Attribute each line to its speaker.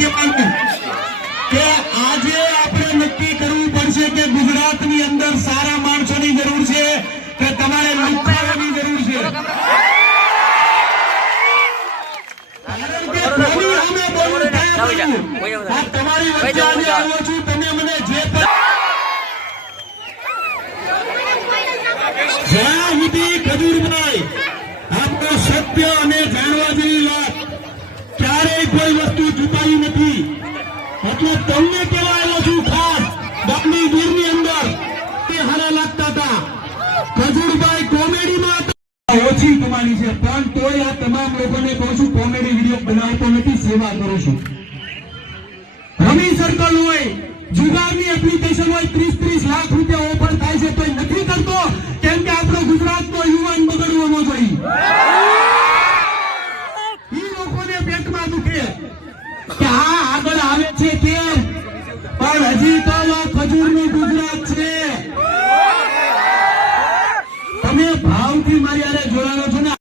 Speaker 1: કહેવાનું કે આજે આપણે નક્કી કરવું પડશે કે ગુજરાતની અંદર સારા માણસોની જરૂર છે કે તમારે લુખાઓની જરૂર છે? વચ્ચે આજે છું તમે મને જે જ્યાં સુધી ખજૂરભાઈ. આપનો સત્ય અને વાત ક્યારેય કોઈ વસ્તુ છુપાઈ નથી. એટલે તમને કેવા છું ખાસ, ગામની દૂરની અંદર. તે હારા લાગતા હતા. ખજુરભાઈ કોમેડીમાં ઓછી કમાણી છે, પણ તોય આ તમામ લોકોને કહું છું, કોમેડી વીડિયો બનાવતો નથી, સેવા કરું છું. રમી સર્કલ હોય, જુગારની એપ્લિકેશન હોય ત્રીસ ત્રીસ લાખ રૂપિયા ઓફર થાય છે તો નથી કરતો, કેમ કે આપણો ગુજરાતનો યુવાન બગડવો ન જોઈએ. કે હા આગળ આવે છે તેર, પણ હજી તો ખજૂરનું ગુજરાત છે. તમે ભાવથી મારી આને જોડાણો છો ને?